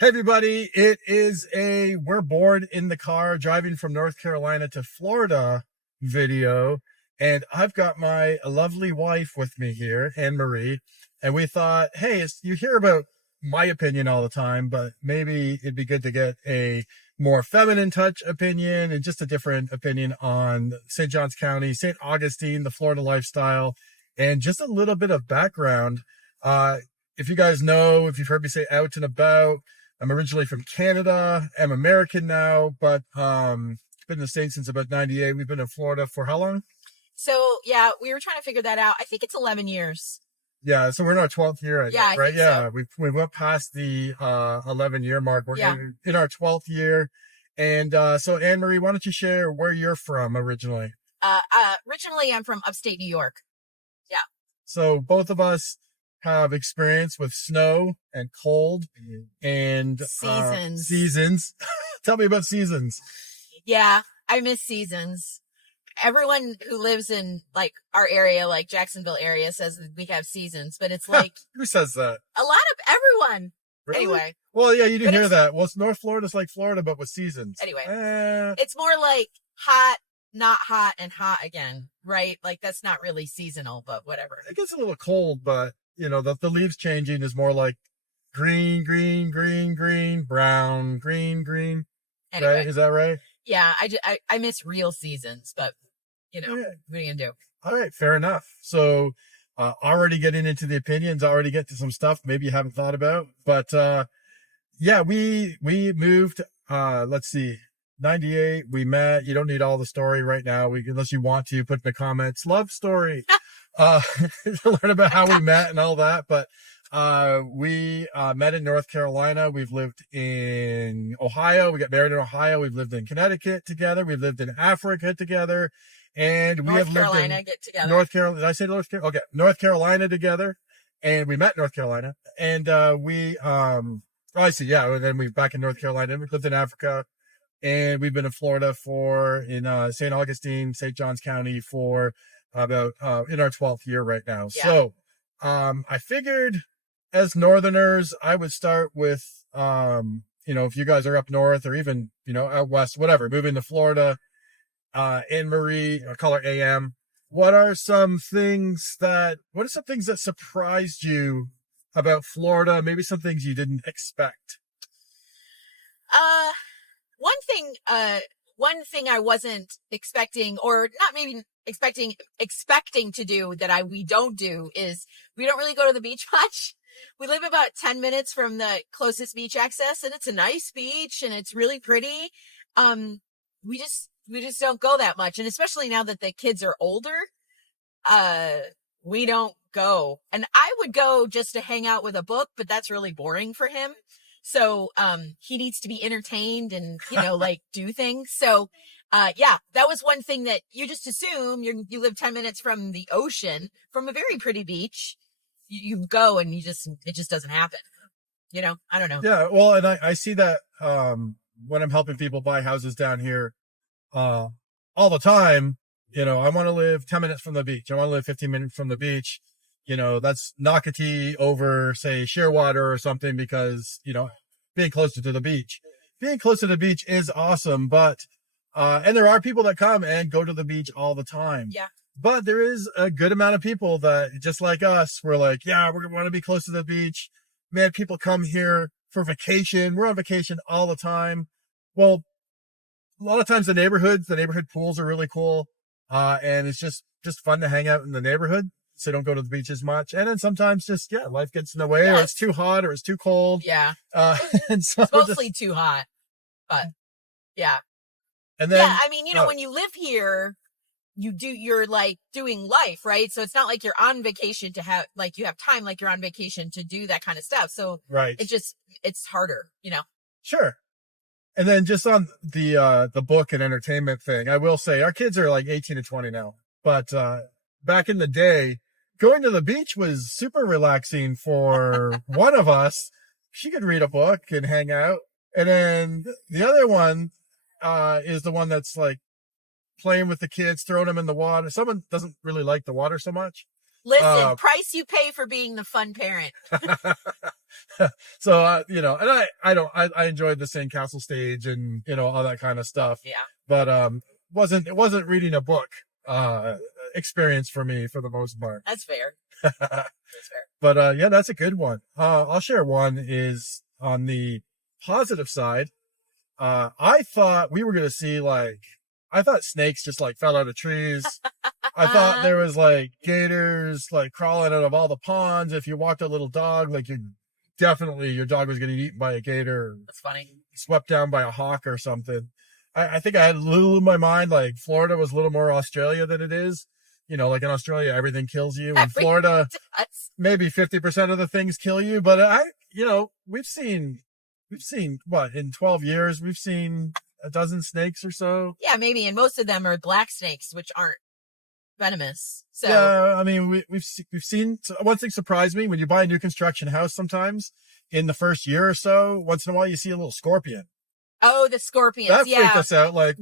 Hey everybody, we're bored in the car driving from North Carolina to Florida video, and I've got my lovely wife with me here, AnnMarie, and we thought, hey, you hear about my opinion all the time, but maybe it'd be good to get a more feminine touch opinion and just a different opinion on St. Johns County, St. Augustine, the Florida lifestyle, and just a little bit of background. If you guys know, if you've heard me say out and about, I'm originally from Canada. I'm American now, but been in the States since about 98. We've been in Florida for how long? So, yeah, we were trying to figure that out. I think it's 11 years. Yeah, so we're in our 12th year, I think, right? So. We went past the 11-year mark. We're in our 12th year. And so, AnnMarie, why don't you share where you're from originally? Originally, I'm from upstate New York. Yeah. So both of us have experience with snow and cold and seasons. Tell me about seasons. Yeah, I miss seasons. Everyone who lives in like our area, like Jacksonville area, says we have seasons, but it's like who says that? A lot of everyone. Really? Anyway. Well, yeah, you do hear that. Well, North Florida's like Florida, but with seasons. Anyway, it's more like hot, not hot, and hot again, right? Like that's not really seasonal, but whatever. It gets a little cold, but you know, the leaves changing is more like green, brown, green. Anyway, right? Is that right? Yeah, I miss real seasons, but you know, What are you gonna do? All right, fair enough. So, already getting into the opinions, already get to some stuff maybe you haven't thought about, but yeah, we moved. Let's see, 98. We met. You don't need all the story right now. Unless you want to put in the comments, love story. To learn about how we met and all that. But we met in North Carolina. We've lived in Ohio. We got married in Ohio. We've lived in Connecticut together. We've lived in Africa together. And we have lived in North Carolina. Did I say North Carolina? Okay. North Carolina together. And we met in North Carolina. And I see. Yeah. And then we back in North Carolina. And we lived in Africa. And we've been in Florida in St. Augustine, St. Johns County for about in our 12th year right now. Yeah. So I figured as Northerners, I would start with if you guys are up north or even out west, whatever, moving to Florida. AnnMarie, I call her AM. What are some things that surprised you about Florida? Maybe some things you didn't expect. One thing I wasn't expecting, or not maybe expecting to do that we don't do, is we don't really go to the beach much. We live about 10 minutes from the closest beach access, and it's a nice beach and it's really pretty. We just don't go that much. And especially now that the kids are older, we don't go. And I would go just to hang out with a book, but that's really boring for him. So, he needs to be entertained and, like do things. So, yeah, that was one thing that you just assume you live 10 minutes from the ocean, from a very pretty beach. You go and it just doesn't happen. I don't know. Yeah. Well, and I see that, when I'm helping people buy houses down here, all the time, I want to live 10 minutes from the beach. I want to live 15 minutes from the beach. That's Nocatee over, say, Shearwater or something, because, being closer to the beach. Being close to the beach is awesome, but, and there are people that come and go to the beach all the time. Yeah. But there is a good amount of people that, just like us, we're like, yeah, we're going to want to be close to the beach. Man, people come here for vacation. We're on vacation all the time. Well, a lot of times the neighborhood pools are really cool. And it's just fun to hang out in the neighborhood. So don't go to the beach as much. And then sometimes life gets in the way, or it's too hot, or it's too cold. Yeah. And so it's mostly too hot, but yeah. And then, when you live here, you're like doing life, right? So it's not like you're on vacation to have, like, you have time, like you're on vacation to do that kind of stuff. So right. It's harder, Sure. And then just on the book and entertainment thing, I will say our kids are like 18 and 20 now, but, back in the day, going to the beach was super relaxing for one of us. She could read a book and hang out. And then the other one, is the one that's like playing with the kids, throwing them in the water. Someone doesn't really like the water so much. Listen, price you pay for being the fun parent. So, and I enjoyed the sandcastle stage and, all that kind of stuff. Yeah. But, it wasn't reading a book, experience for me for the most part. That's fair. That's fair. But, yeah, that's a good one. I'll share one is on the positive side. I thought we were going to see I thought snakes just fell out of trees. I thought there was gators crawling out of all the ponds. If you walked a little dog, your dog was getting eaten by a gator. That's funny. Swept down by a hawk or something. I think I had a little in my mind, Florida was a little more Australia than it is. In Australia, everything kills you. In Florida, maybe 50% of the things kill you. But we've seen what, in 12 years, we've seen a dozen snakes or so. Yeah, maybe. And most of them are black snakes, which aren't venomous. So yeah, I mean, we've seen, one thing surprised me when you buy a new construction house, sometimes in the first year or so, once in a while, you see a little scorpion. Oh, the scorpions. That freaked us out. What?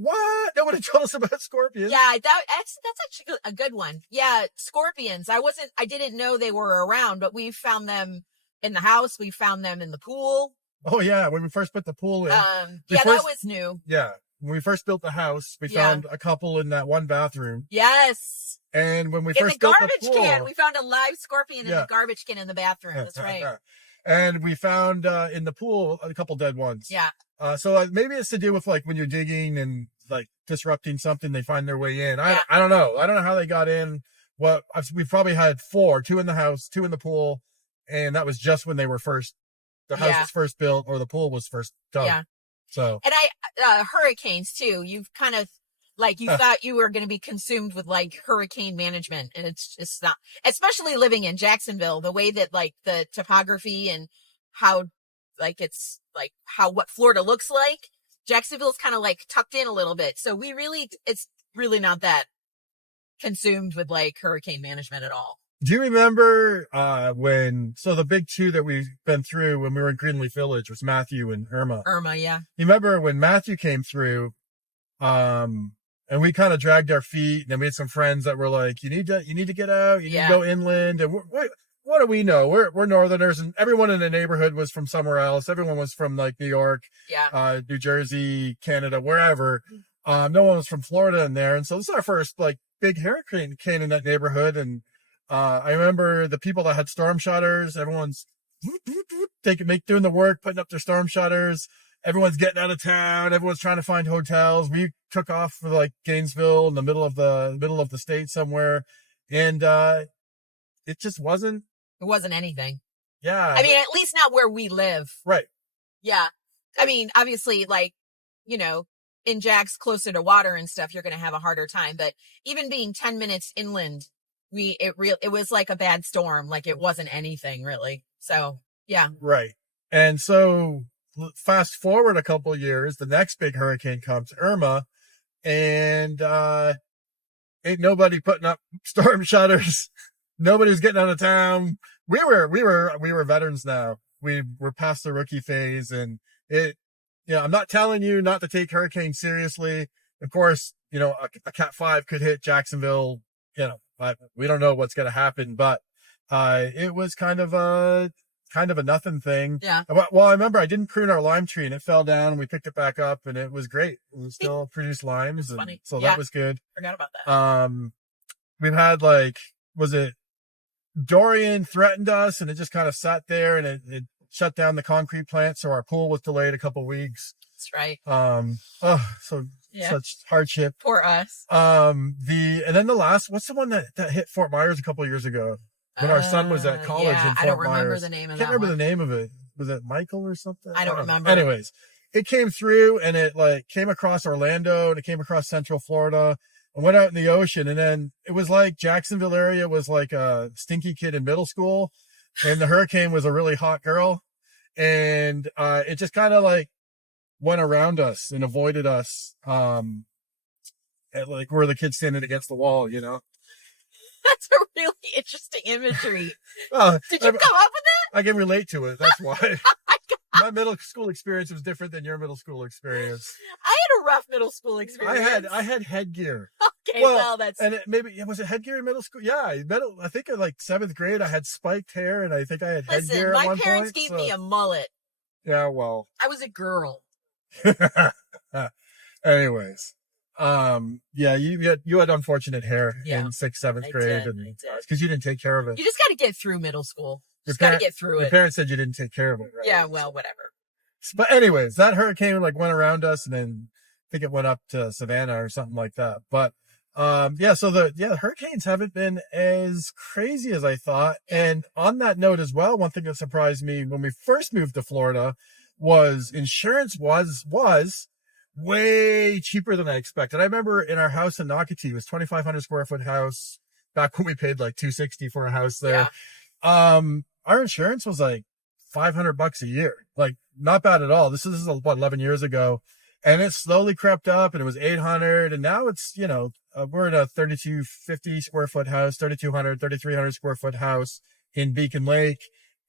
Nobody told us about scorpions. Yeah, that's actually a good one. Yeah, scorpions. I didn't know they were around, but we found them in the house. We found them in the pool. Oh yeah, when we first put the pool in. That was new. Yeah, when we first built the house, we found a couple in that one bathroom. Yes. And when we in first the built garbage the pool, can, we found a live scorpion in the garbage can in the bathroom. That's right. And we found in the pool a couple dead ones. Yeah. So maybe it's to do with when you're digging and disrupting something, they find their way in. I don't know. I don't know how they got in. We probably had 4, 2 in the house, 2 in the pool, and that was just when they were first. The house was first built or the pool was first done. Yeah. So. And hurricanes too. You've kind of you thought you were going to be consumed with hurricane management, and it's just not, especially living in Jacksonville, the way that the topography and how it's what Florida looks like. Jacksonville's kind of tucked in a little bit. So it's really not that consumed with hurricane management at all. Do you remember the big 2 that we've been through when we were in Greenleaf Village was Matthew and Irma? Irma, yeah. You remember when Matthew came through, and we kind of dragged our feet, and then we had some friends that were like, you need to get out, you need to go inland. And what do we know? We're Northerners, and everyone in the neighborhood was from somewhere else. Everyone was from New York, New Jersey, Canada, wherever. No one was from Florida in there. And so this is our first big hurricane came in that neighborhood. And I remember the people that had storm shutters, everyone's doing the work, putting up their storm shutters. Everyone's getting out of town. Everyone's trying to find hotels. We took off for Gainesville in the middle of the state somewhere. And, it just wasn't. It wasn't anything. Yeah. I mean, at least not where we live. Right. Yeah. I mean, obviously, in Jack's closer to water and stuff, you're going to have a harder time. But even being 10 minutes inland, it was like a bad storm. It wasn't anything really. So, yeah. Right. And so fast forward a couple of years, the next big hurricane comes, Irma, and ain't nobody putting up storm shutters. Nobody's getting out of town. We were veterans now. We were past the rookie phase, and I'm not telling you not to take hurricanes seriously. Of course, a Cat 5 could hit Jacksonville. We don't know what's going to happen, but it was kind of a nothing thing. Yeah. Well, I remember I didn't prune our lime tree, and it fell down, and we picked it back up, and it was great. It still produced limes, and funny. So that was good. Forgot about that. We've had was it Dorian threatened us, and it just kind of sat there, and it shut down the concrete plant, so our pool was delayed a couple weeks. That's right. Such hardship. Poor us. And then the last, what's the one that hit Fort Myers a couple of years ago when our son was at college in Fort Myers? I don't remember the name of that. I can't remember the name of it. Was it Michael or something? I don't remember. Anyways, it came through, and it came across Orlando, and it came across Central Florida, and went out in the ocean. And then it was Jacksonville area was a stinky kid in middle school, and the hurricane was a really hot girl. And it just kind of went around us and avoided us at where the kid's standing against the wall, That's a really interesting imagery. Did you come up with that? I can relate to it. That's why. My middle school experience was different than your middle school experience. I had a rough middle school experience. I had headgear. Okay, well, that's... And was it headgear in middle school? Yeah, I think in like 7th grade, I had spiked hair, and I think I had headgear at one point. My parents gave me a mullet. Yeah, well. I was a girl. Anyways, yeah, you had unfortunate hair in 6th, 7th grade, because you didn't take care of it. You just got to get through middle school. Just got to get through it. Your parents said you didn't take care of it, right? Yeah, well, whatever. But anyways, that hurricane like went around us, and then I think it went up to Savannah or something like that. But so the hurricanes haven't been as crazy as I thought. And on that note as well, one thing that surprised me when we first moved to Florida was insurance was way cheaper than I expected. I remember in our house in Nocatee, it was 2,500 square foot house back when we paid like $260 for a house there. Yeah. Our insurance was like $500 a year. Like not bad at all. This is what, 11 years ago. And it slowly crept up, and it was 800. And now it's, we're in a 3,250 square foot house, 3,200, 3,300 square foot house in Beacon Lake.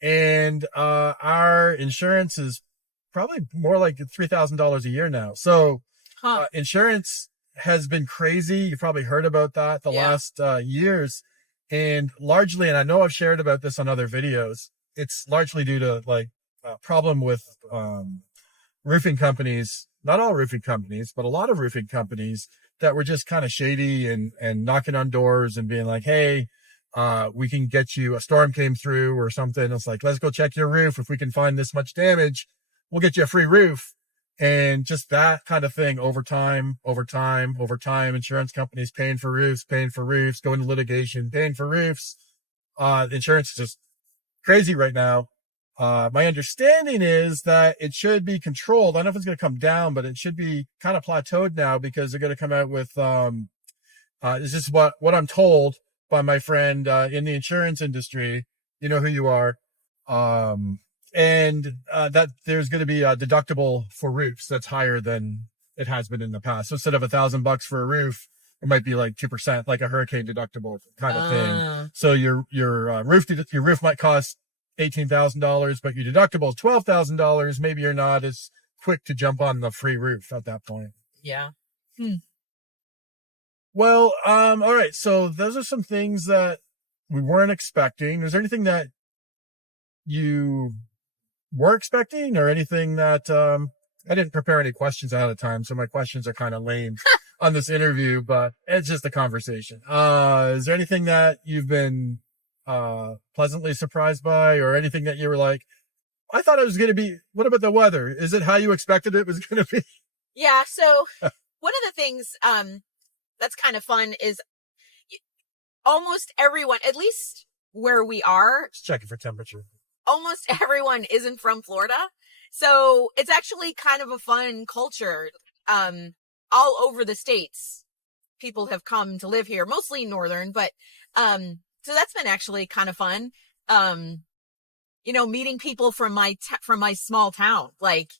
And, our insurance is probably more like $3,000 a year now. So, insurance has been crazy. You've probably heard about that the last, years. And largely, and I know I've shared about this on other videos, it's largely due to like a problem with, roofing companies. Not all roofing companies, but a lot of roofing companies that were just kind of shady and knocking on doors and being like, hey, we can get you, a storm came through or something. It's like, let's go check your roof. If we can find this much damage, we'll get you a free roof. And just that kind of thing over time, insurance companies paying for roofs, going to litigation, paying for roofs. The insurance is just crazy right now. My understanding is that it should be controlled. I don't know if it's going to come down, but it should be kind of plateaued now because they're going to come out with, this is what I'm told by my friend, in the insurance industry. You know who you are. That there's going to be a deductible for roofs that's higher than it has been in the past. So instead of $1,000 for a roof, it might be like 2%, like a hurricane deductible kind of thing. So your roof might cost $18,000, but your deductible is $12,000. Maybe you're not as quick to jump on the free roof at that point. Yeah. Well, all right. So those are some things that we weren't expecting. Is there anything that you were expecting, or anything that, I didn't prepare any questions ahead of time, so my questions are kind of lame on this interview, but it's just a conversation. Is there anything that you've been pleasantly surprised by, or anything that you were like, I thought it was going to be, what about the weather? Is it how you expected it was going to be? Yeah. So one of the things, that's kind of fun is almost everyone, at least where we are, just checking for temperature. Almost everyone isn't from Florida. So it's actually kind of a fun culture. All over the states, people have come to live here, mostly northern, but, so that's been actually kind of fun. Meeting people from my small town, like,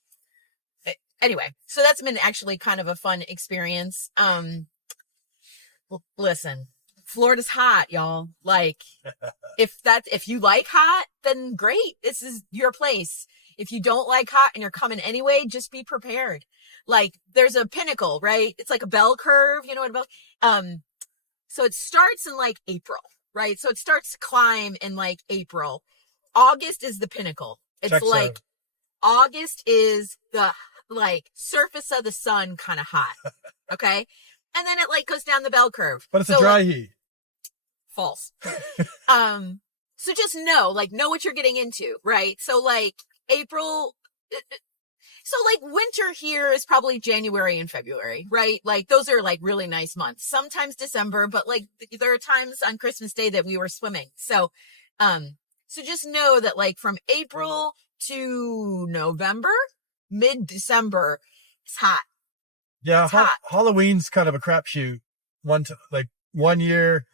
anyway, so that's been actually kind of a fun experience. Listen, Florida's hot, y'all. Like, if you like hot, then great. This is your place. If you don't like hot and you're coming anyway, just be prepared. Like, there's a pinnacle, right? It's like a bell curve, you know what about, so it starts in like April, right? So it starts to climb in like April. August is the pinnacle. It's like, August is the like surface of the sun kind of hot. Okay. And then it like goes down the bell curve. But it's a dry heat. False. So just know what you're getting into, right? So like April, so like winter here is probably January and February, right? Like those are like really nice months. Sometimes December, but like there are times on Christmas Day that we were swimming. So, so just know that like from April to November, mid-December, it's hot. Yeah, Halloween's kind of a crapshoot. One year,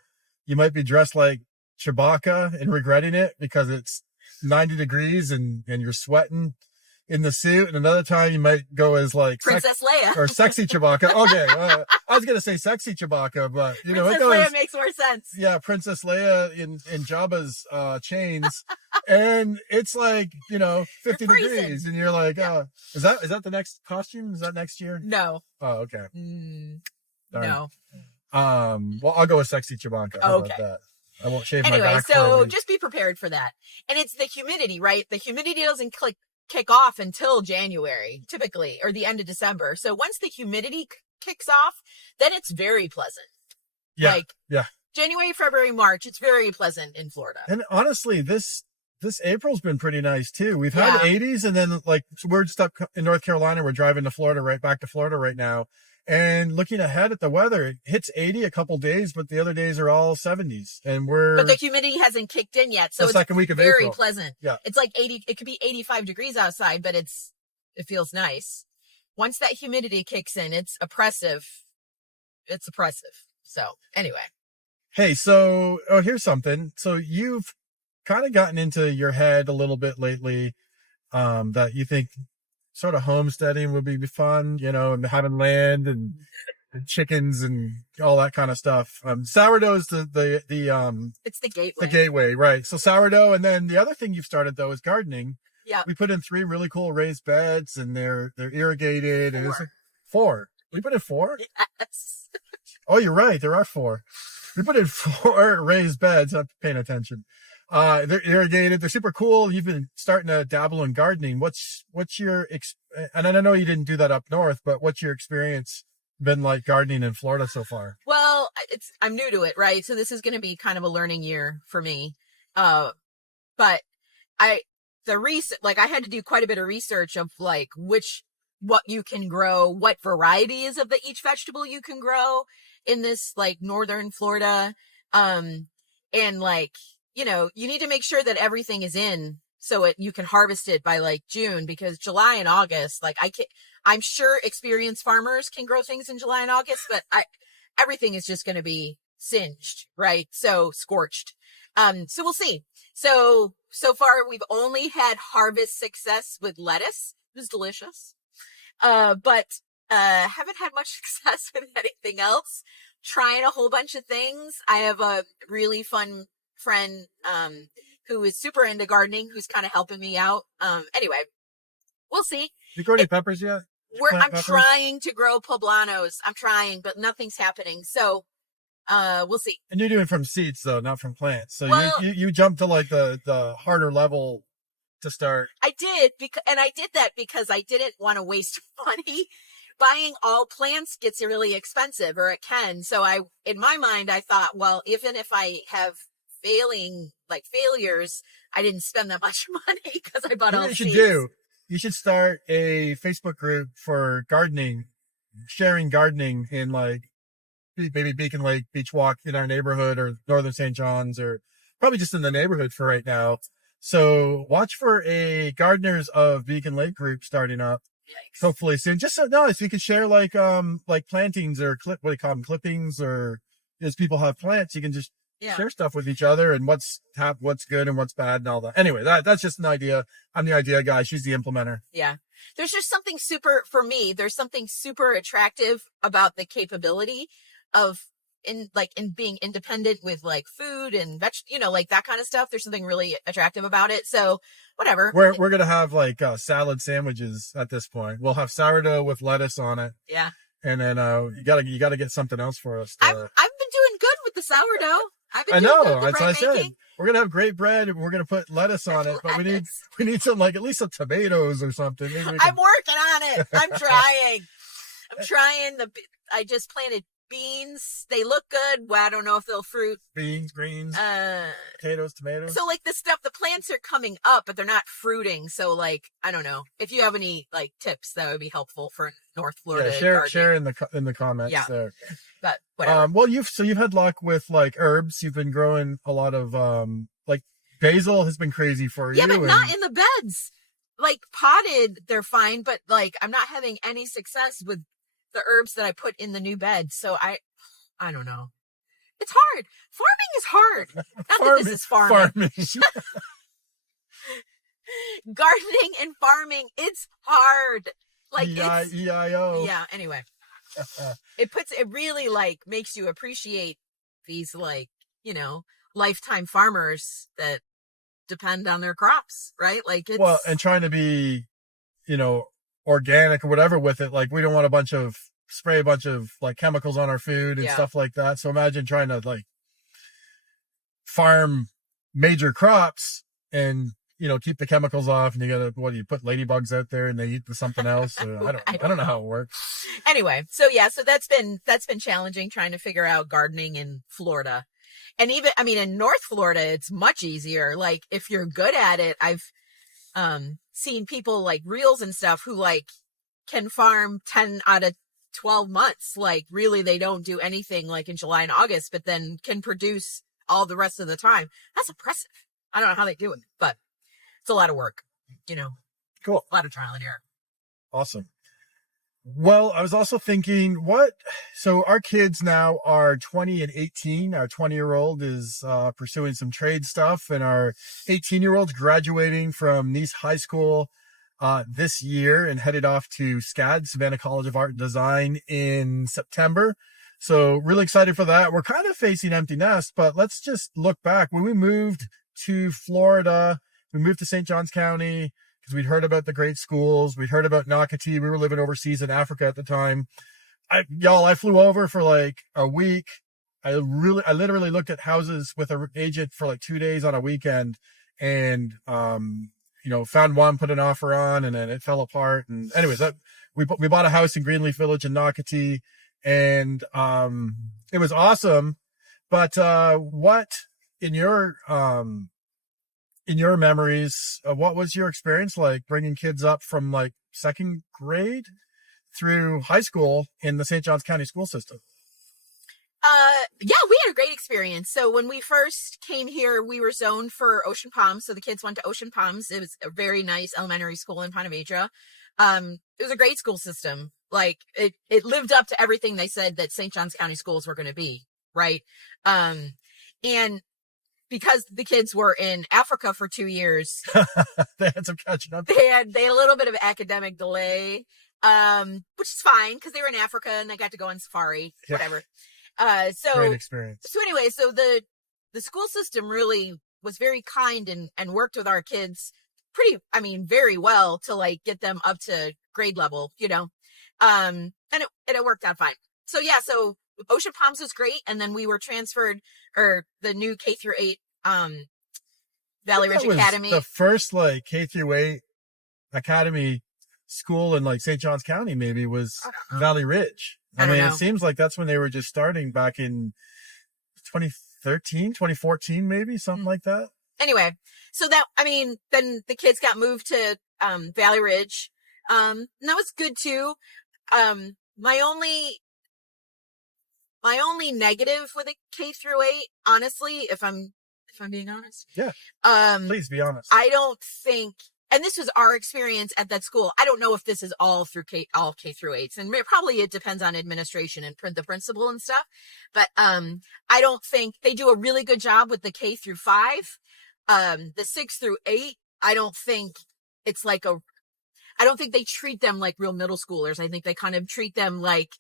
you might be dressed like Chewbacca and regretting it because it's 90 degrees and you're sweating in the suit. And another time, you might go as like Princess Leia or sexy Chewbacca. Okay, I was gonna say sexy Chewbacca, but Princess Leia makes more sense. Yeah, Princess Leia in Jabba's chains, and it's like 50 degrees, and you're like, is that the next costume? Is that next year? No. Oh, okay. No. Well, I'll go with sexy Chewbacca. How about Okay. that? I won't shave my Anyway, back. for a so week. just be prepared for that. And it's the humidity, right? The humidity doesn't kick off until January, typically, or the end of December. So once the humidity kicks off, then it's very pleasant. Yeah, Like, yeah. January, February, March, it's very pleasant in Florida. And honestly, this April's been pretty nice too. We've had Yeah. 80s, and then like we're stuck in North Carolina. We're driving to Florida, right back to Florida right now. And looking ahead at the weather, it hits 80 a couple days, but the other days are all 70s. And But the humidity hasn't kicked in yet, so the it's second week of very April. pleasant. Yeah. It's like 80, it could be 85 degrees outside, but it feels nice. Once that humidity kicks in, it's oppressive. It's oppressive. So anyway. Hey, so here's something. So you've kind of gotten into your head a little bit lately, that you think sort of homesteading would be fun, and having land and chickens and all that kind of stuff. Sourdough's It's the gateway. the gateway, right? So sourdough, and then the other thing you've started though is gardening. Yeah. We put in 3 really cool raised beds, and they're irrigated. 4. And it's 4. We put in 4. Yes. Oh, you're right. There are 4. We put in 4 raised beds. I'm paying attention. They're irrigated. They're super cool. You've been starting to dabble in gardening. What's your, and I know you didn't do that up north, but what's your experience been like gardening in Florida so far? Well, I'm new to it, right? So this is going to be kind of a learning year for me. But I had to do quite a bit of research of like what you can grow, what varieties of each vegetable you can grow in this like northern Florida. And like, you need to make sure that everything is in so you can harvest it by like June, because July and August, like I'm sure experienced farmers can grow things in July and August, but everything is just going to be singed, right? So scorched. So we'll see. So far we've only had harvest success with lettuce. It was delicious. But haven't had much success with anything else. Trying a whole bunch of things. I have a really fun friend, who is super into gardening, who's kind of helping me out. Anyway, we'll see. You grow any peppers yet? I'm trying to grow poblanos. I'm trying, but nothing's happening. So, we'll see. And you're doing from seeds though, not from plants. So Well, you jumped to like the harder level to start. I did I did that because I didn't want to waste money. Buying all plants gets really expensive, or it can. So in my mind, I thought, well, even if I have failures, I didn't spend that much money because I bought all You seeds. You should start a Facebook group for gardening, sharing gardening in like maybe Beacon Lake, Beach Walk in our neighborhood, or Northern St. John's, or probably just in the neighborhood for right now. So watch for a Gardeners of Beacon Lake group starting up. Yikes. Hopefully soon. Just so you can share like plantings or what do you call them, clippings, or as people have plants, you can just share stuff with each other and what's good and what's bad and all that. Anyway, that's just an idea. I'm the idea guy. She's the implementer. Yeah. There's just something for me, there's something super attractive about the capability of in being independent with like food and like that kind of stuff. There's something really attractive about it. So whatever. We're going to have like salad sandwiches at this point. We'll have sourdough with lettuce on it. Yeah. And then you gotta get something else for us. I've been doing good with the sourdough. I know. That's what I said. We're gonna have great bread and we're gonna put lettuce on it, but we need some at least some tomatoes or something. I'm working on it. I'm trying. I just planted beans. They look good. Well, I don't know if they'll fruit. Beans, greens, potatoes, tomatoes. So like the plants are coming up, but they're not fruiting. So like, I don't know. If you have any like tips, that would be helpful for North Florida. Yeah, share in the comments there. But whatever. Well, you've had luck with like herbs. You've been growing a lot of like basil has been crazy for you. Yeah, but not in the beds. Like potted, they're fine, but like I'm not having any success with the herbs that I put in the new bed. So I don't know. It's hard. Farming is hard. Not that this is farming. Gardening and farming, it's hard. Like E-I-O. Yeah, anyway. It really like makes you appreciate these like, lifetime farmers that depend on their crops, right? Like and trying to be, organic or whatever with it. Like we don't want a bunch of spray a bunch of like chemicals on our food and Yeah. stuff like that. So imagine trying to like farm major crops and, you know, keep the chemicals off, and you gotta, what do you put ladybugs out there and they eat something else? I don't know how it works. Anyway, so yeah, so that's been challenging trying to figure out gardening in Florida. And even, I mean, in North Florida, it's much easier. Like, if you're good at it, I've seen people like Reels and stuff who like can farm 10 out of 12 months. Like, really, they don't do anything like in July and August, but then can produce all the rest of the time. That's impressive. I don't know how they do it, but it's a lot of work, you know. Cool. A lot of trial and error. Awesome. Well, I was also thinking, so our kids now are 20 and 18. Our 20-year-old is pursuing some trade stuff, and our 18-year-old's graduating from Nice High School this year and headed off to SCAD, Savannah College of Art and Design, in September. So really excited for that. We're kind of facing empty nest, but let's just look back. When we moved to Florida, we moved to St. Johns County because we'd heard about the great schools. We'd heard about Nocatee. We were living overseas in Africa at the time. I flew over for like a week. I literally looked at houses with an agent for like 2 days on a weekend, and, you know, found one, put an offer on, and then it fell apart. And anyways, we bought a house in Greenleaf Village in Nocatee, and, it was awesome. But, what in your memories, what was your experience like bringing kids up from like second grade through high school in the St. Johns County school system? Yeah, we had a great experience. So when we first came here, we were zoned for Ocean Palms. So the kids went to Ocean Palms. It was a very nice elementary school in Ponte Vedra. It was a great school system. Like, it lived up to everything they said that St. Johns County schools were going to be. Right. And because the kids were in Africa for 2 years, they had some catching up. They had a little bit of academic delay, which is fine because they were in Africa and they got to go on safari, whatever. Great experience. So anyway, so the school system really was very kind and worked with our kids very well to like get them up to grade level, you know. And it worked out fine. So yeah, so Ocean Palms was great. And then we were transferred, or the new K through 8, Valley Ridge Academy. The first like K through 8 academy school in like St. Johns County maybe was Valley Ridge. I mean, it seems like that's when they were just starting back in 2013, 2014, maybe something like that. Anyway, so then the kids got moved to, Valley Ridge. And that was good too. My only negative with a K through 8, honestly, if I'm being honest. Yeah. Please be honest. I don't think, and this was our experience at that school. I don't know if this is all all K through 8s, and probably it depends on administration and the principal and stuff. But, I don't think they do a really good job with the K through 5. The 6 through 8, I don't think it's like I don't think they treat them like real middle schoolers. I think they kind of treat them like,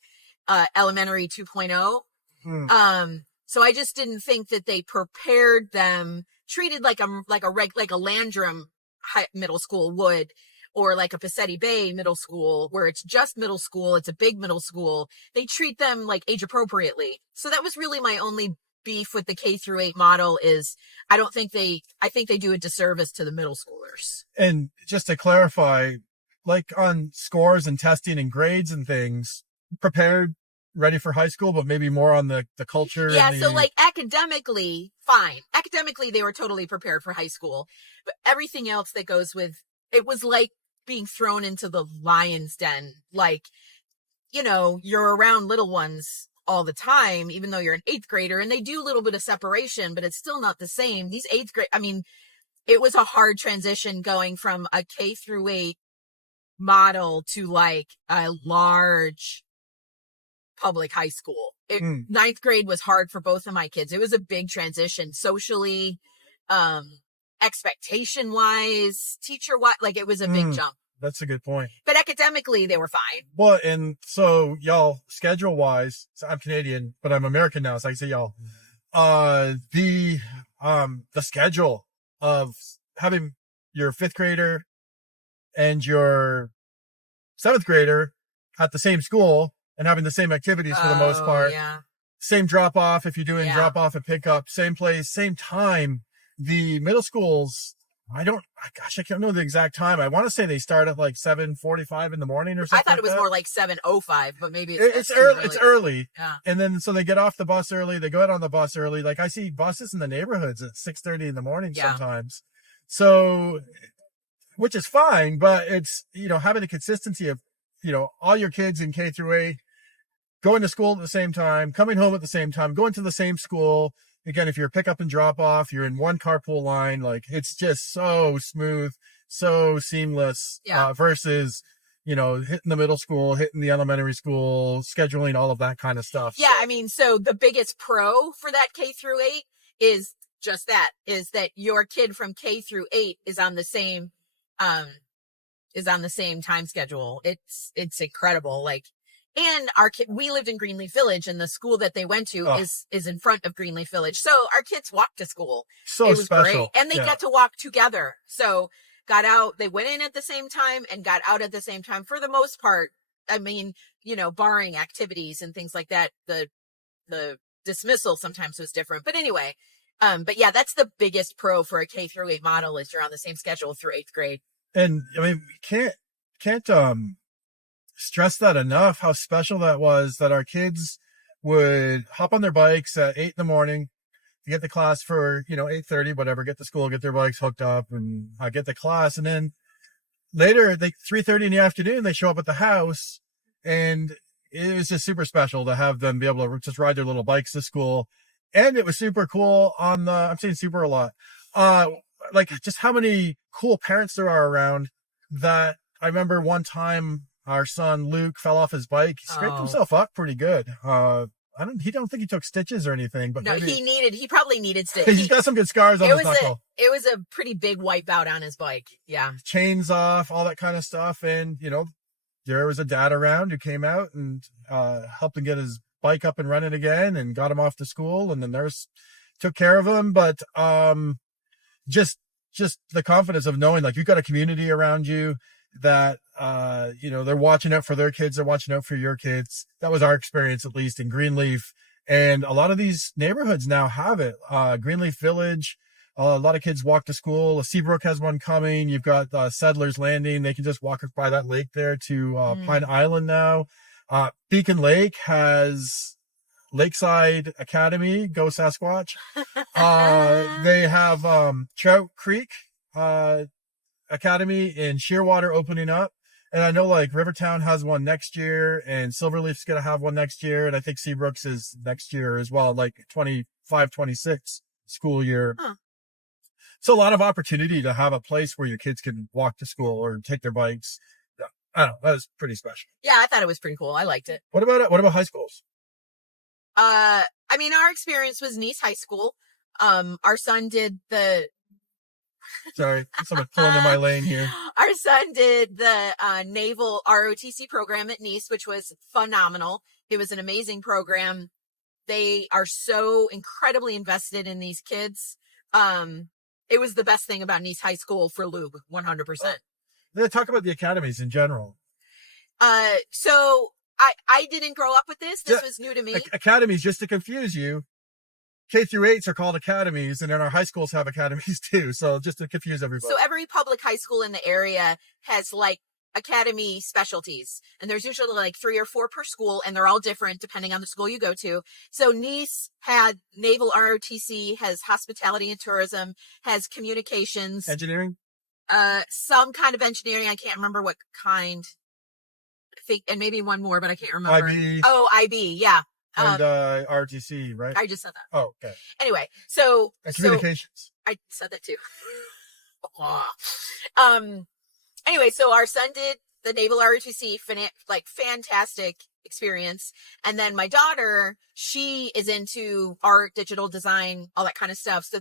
elementary 2.0. So I just didn't think that they prepared them, treated like a Landrum middle school would, or like a Passetti Bay middle school, where it's just middle school. It's a big middle school. They treat them like age appropriately. So that was really my only beef with the K through 8 model is I think they do a disservice to the middle schoolers. And just to clarify, like on scores and testing and grades and things, prepared, ready for high school, but maybe more on the culture. Yeah. So like academically, fine. Academically, they were totally prepared for high school, but everything else that goes with it was like being thrown into the lion's den. Like, you know, you're around little ones all the time, even though you're an 8th grader, and they do a little bit of separation, but it's still not the same. These 8th grade, it was a hard transition going from a K through 8 model to like a large public high school. 9th grade was hard for both of my kids. It was a big transition socially, expectation wise, teacher wise, like it was a big jump. That's a good point. But academically, they were fine. Well, and so y'all, schedule wise, so I'm Canadian, but I'm American now, so I can say y'all. The schedule of having your 5th grader and your 7th grader at the same school and having the same activities for the most Oh, part. yeah. Same drop off if you're doing Yeah. drop off and pick up, same place, same time. The middle schools, I can't know the exact time. I want to say they start at like 7:45 in the morning or something. I thought it was like more like 7:05, but maybe it's too early. It's early. Yeah. And then so they get off the bus early. They go out on the bus early. Like I see buses in the neighborhoods at 6:30 in the morning Yeah. sometimes. So, which is fine, but it's, having the consistency of, all your kids in K through 8 going to school at the same time, coming home at the same time, going to the same school. Again, if you're pick up and drop off, you're in one carpool line. Like it's just so smooth, so seamless, Yeah. Versus, hitting the middle school, hitting the elementary school, scheduling, all of that kind of stuff. Yeah. I mean, so the biggest pro for that K through 8 is just that, is that your kid from K through 8 is on the same time schedule. It's incredible. Like, and our kid, we lived in Greenleaf Village, and the school that they went to is in front of Greenleaf Village. So our kids walked to school. So it was special. great. And they got to walk together. So got out, they went in at the same time and got out at the same time for the most part. I mean, barring activities and things like that, the dismissal sometimes was different, but anyway, but yeah, that's the biggest pro for a K through 8 model, is you're on the same schedule through 8th grade. And I mean, we can't stress that enough, how special that was, that our kids would hop on their bikes at 8 in the morning to get to class for, 8:30, whatever, get to school, get their bikes hooked up and get to class. And then later, 3:30 in the afternoon, they show up at the house, and it was just super special to have them be able to just ride their little bikes to school. And it was super cool I'm saying super a lot. Like just how many cool parents there are around. That I remember one time our son Luke fell off his bike. He scraped himself up pretty good. He don't think he took stitches or anything, but no, maybe he probably needed stitches. He's got some good scars on his knuckle. It was a pretty big wipeout on his bike. Yeah. Chains off, all that kind of stuff. And, there was a dad around who came out and helped him get his bike up and running again and got him off to school. And the nurse took care of him. But just the confidence of knowing, like, you've got a community around you that, they're watching out for their kids. They're watching out for your kids. That was our experience, at least in Greenleaf. And a lot of these neighborhoods now have it. Greenleaf Village, a lot of kids walk to school. Seabrook has one coming. You've got Settlers Landing. They can just walk by that lake there to Pine Island now. Beacon Lake has Lakeside Academy. Go Sasquatch. They have Trout Creek Academy in Shearwater opening up. And I know like Rivertown has one next year, and Silverleaf's going to have one next year. And I think Seabrook's is next year as well, like 25-26 school year. Huh. So a lot of opportunity to have a place where your kids can walk to school or take their bikes. I don't know. That was pretty special. Yeah, I thought it was pretty cool. I liked it. What about high schools? I mean, our experience was Nice High School. Our son did Sorry, someone pulling in my lane here. Our son did the Naval ROTC program at Nice, which was phenomenal. It was an amazing program. They are so incredibly invested in these kids. It was the best thing about Nice High School for Lube, 100%. They talk about the academies in general. So I didn't grow up with this. This was new to me. Academies, just to confuse you, K through 8s are called academies, and then our high schools have academies too. So just to confuse everybody. So every public high school in the area has like academy specialties, and there's usually like 3 or 4 per school, and they're all different depending on the school you go to. So Nice had Naval ROTC, has hospitality and tourism, has communications, engineering, some kind of engineering. I can't remember what kind. I think, and maybe one more, but I can't remember. IB. Oh, IB, yeah. And RTC, right? I just said that. Oh, okay. Anyway, so communications. I said that too. Anyway, so our son did the Naval ROTC, like fantastic experience. And then my daughter, she is into art, digital design, all that kind of stuff. So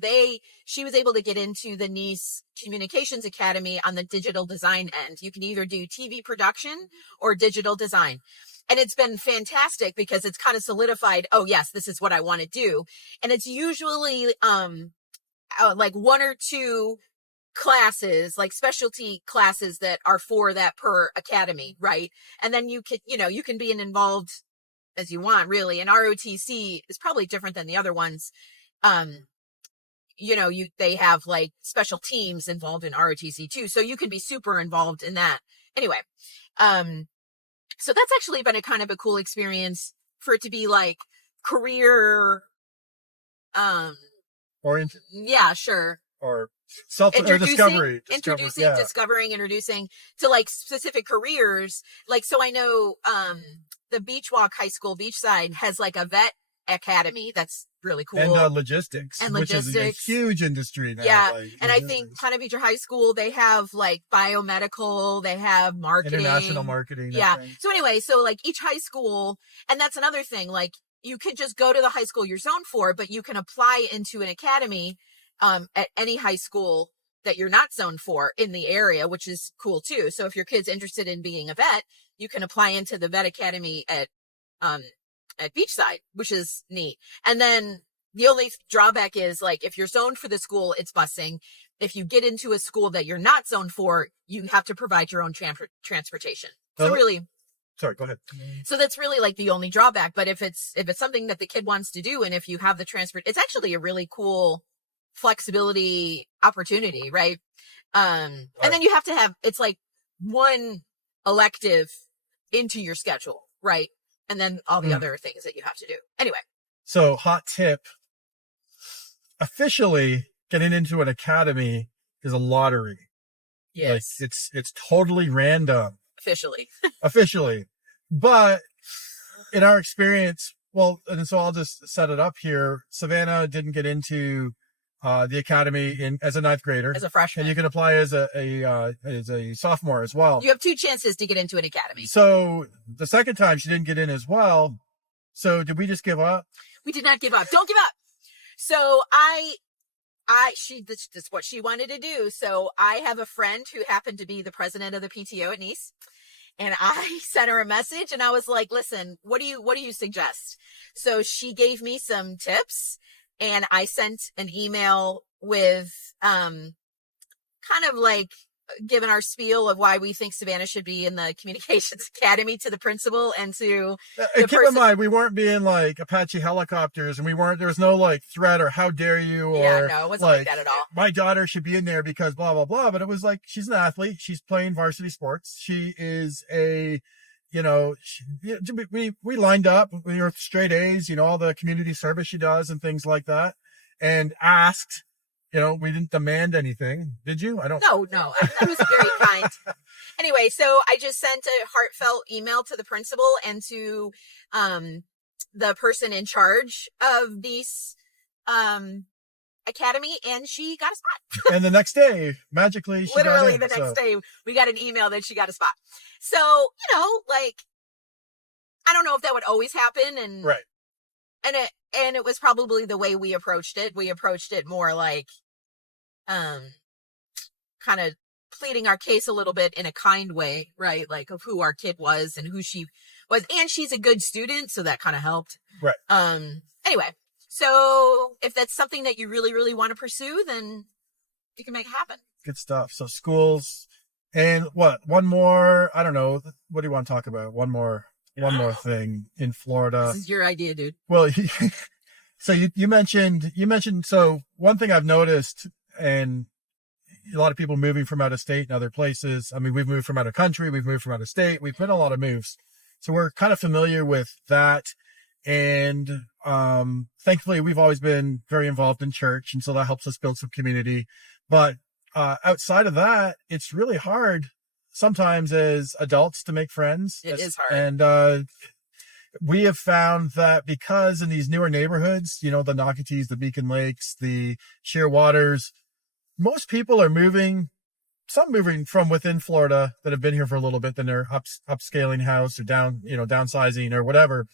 she was able to get into the Nice Communications Academy on the digital design end. You can either do TV production or digital design. And it's been fantastic because it's kind of solidified, oh yes, this is what I want to do. And it's usually like 1 or 2 classes, like specialty classes that are for that per academy, right? And then you can be involved as you want, really. And ROTC is probably different than the other ones. They have like special teams involved in ROTC too, so you can be super involved in that. Anyway, so that's actually been a kind of a cool experience for it to be like career, Oriented. Yeah, sure. Or discovery. Introducing to like specific careers. Like, so I know, the Beachwalk High School Beachside has like a vet academy. That's really cool. And logistics, which is a huge industry now. Yeah. And I think Ponte Vedra High School, they have like biomedical, they have marketing. International marketing. Yeah. So anyway, so like each high school, and that's another thing, like you could just go to the high school you're zoned for, but you can apply into an academy at any high school that you're not zoned for in the area, which is cool too. So if your kid's interested in being a vet, you can apply into the vet academy at Beachside, which is neat. And then the only drawback is, like, if you're zoned for the school, it's busing. If you get into a school that you're not zoned for, you have to provide your own transportation. So really, sorry, go ahead. So that's really like the only drawback. But if it's something that the kid wants to do, and if you have the it's actually a really cool flexibility opportunity, right? And then you have to have, it's like one elective into your schedule, right? And then all the other things that you have to do. Anyway. So, hot tip. Officially, getting into an academy is a lottery. Yes. Like, it's totally random. Officially. But in our experience, and so I'll just set it up here. Savannah didn't get into the academy as a ninth grader, as a freshman, and you can apply as a sophomore as well. You have 2 chances to get into an academy. So the second time she didn't get in as well. So did we just give up? We did not give up. Don't give up. So that's what she wanted to do. So I have a friend who happened to be the president of the PTO at Nice, and I sent her a message, and I was like, "Listen, what do you suggest?" So she gave me some tips. And I sent an email with, kind of like giving our spiel of why we think Savannah should be in the Communications Academy to the principal and to the keep in mind, we weren't being like Apache helicopters, and there was no like threat or how dare you, or no, it wasn't like that at all. My daughter should be in there because blah, blah, blah. But it was like, she's an athlete. She's playing varsity sports. She is we lined up, we were straight A's, all the community service she does and things like that, and asked, we didn't demand anything. Did you? No, that was very kind. Anyway, so I just sent a heartfelt email to the principal and to, the person in charge of these, academy, and she got a spot. And the next day, magically, literally the next day, we got an email that she got a spot. So, like, I don't know if that would always happen, and right. And it was probably the way we approached it. We approached it more like, kind of pleading our case a little bit in a kind way, right? Like, of who our kid was and who she was, and she's a good student, so that kind of helped. Right. Anyway. So if that's something that you really, really want to pursue, then you can make it happen. Good stuff. So schools, and one more, I don't know. What do you want to talk about? One more thing in Florida. This is your idea, dude. Well, so you mentioned, so one thing I've noticed, and a lot of people moving from out of state and other places. I mean, we've moved from out of country, we've moved from out of state, we've been a lot of moves. So we're kind of familiar with that. And thankfully, we've always been very involved in church, and so that helps us build some community. But outside of that, it's really hard sometimes as adults to make friends. It is hard. And we have found that because in these newer neighborhoods, the Nacatees, the Beacon Lakes, the Shearwaters, most people are moving from within Florida that have been here for a little bit, then they're upscaling house or downsizing or whatever.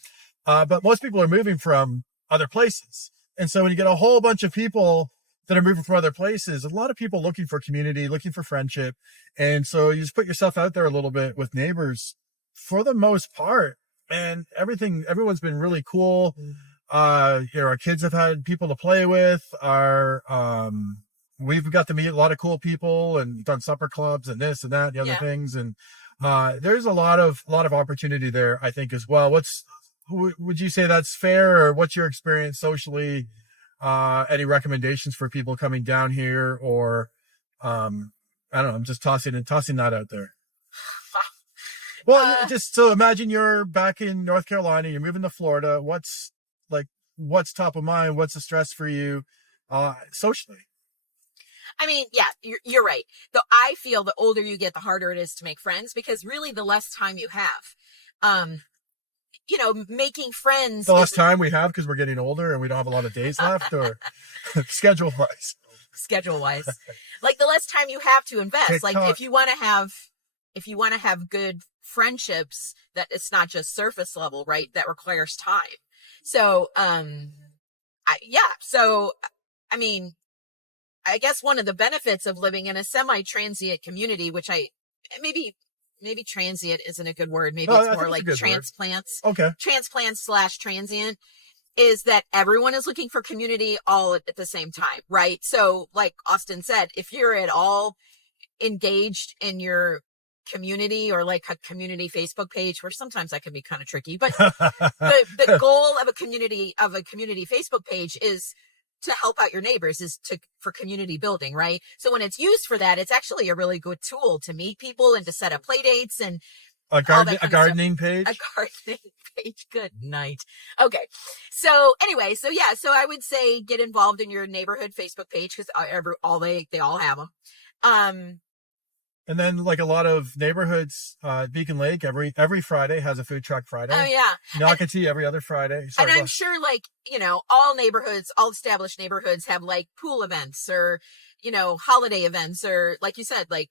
But most people are moving from other places. And so when you get a whole bunch of people that are moving from other places, a lot of people looking for community, looking for friendship. And so you just put yourself out there a little bit with neighbors. For the most part, and everyone's been really cool. Our kids have had people to play with. Our we've got to meet a lot of cool people and done supper clubs and this and that, and the other things. And, there's a lot of opportunity there, I think, as well. Would you say that's fair, or what's your experience socially? Any recommendations for people coming down here, or, I don't know, I'm just tossing that out there. Well, just so imagine you're back in North Carolina, you're moving to Florida. What's top of mind? What's the stress for you, socially? I mean, yeah, you're right. Though I feel the older you get, the harder it is to make friends, because really the less time you have, making friends. The less time we have because we're getting older and we don't have a lot of days left, or schedule wise, like the less time you have to invest. TikTok. Like if you want to have good friendships, that it's not just surface level, right? That requires time. So, I mean, I guess one of the benefits of living in a semi-transient community, which maybe transient isn't a good word. Maybe it's more like transplants. Okay. Transplants/transient, is that everyone is looking for community all at the same time, right? So like Austin said, if you're at all engaged in your community, or like a community Facebook page, where sometimes that can be kind of tricky, but the goal of a community Facebook page is to help out your neighbors, for community building, right? So when it's used for that, it's actually a really good tool to meet people and to set up play dates and a gardening page. A gardening page. Good night. Okay. So anyway, so I would say get involved in your neighborhood Facebook page, because they all have them. And then, like a lot of neighborhoods, Beacon Lake every Friday has a food truck Friday. Oh yeah. Nocatee every other Friday. And I'm sure, like, all established neighborhoods have like pool events, or, holiday events, or like you said, like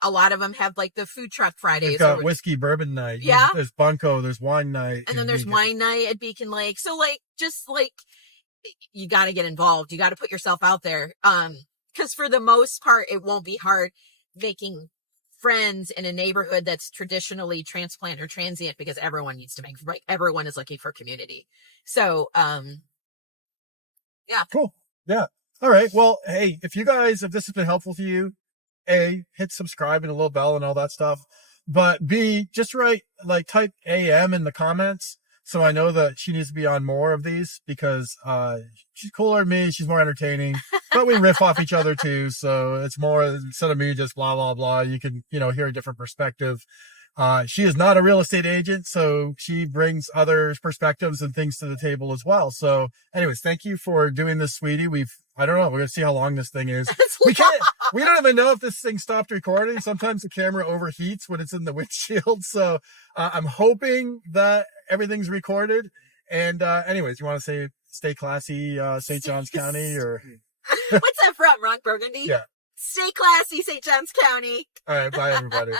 a lot of them have like the food truck Fridays. They've got whiskey bourbon night. Yeah. There's bunko, there's wine night. And then there's wine night at Beacon Lake. So like, just like, you got to get involved. You got to put yourself out there. Cause for the most part, it won't be hard making friends in a neighborhood that's traditionally transplant or transient, because everyone everyone is looking for community. So, yeah. Cool. Yeah. All right. Well, hey, if this has been helpful to you, A, hit subscribe and a little bell and all that stuff, but B, just type AM in the comments, so I know that she needs to be on more of these, because, she's cooler than me. She's more entertaining, but we riff off each other too. So it's more, instead of me just blah, blah, blah, you can, hear a different perspective. She is not a real estate agent, so she brings other perspectives and things to the table as well. So anyways, thank you for doing this, sweetie. I don't know. We're going to see how long this thing is. We don't even know if this thing stopped recording. Sometimes the camera overheats when it's in the windshield. So, I'm hoping that everything's recorded. And, anyways, you want to say, stay classy, St. Johns County, or what's that from? Ron Burgundy? Yeah. Stay classy, St. Johns County. All right. Bye, everybody.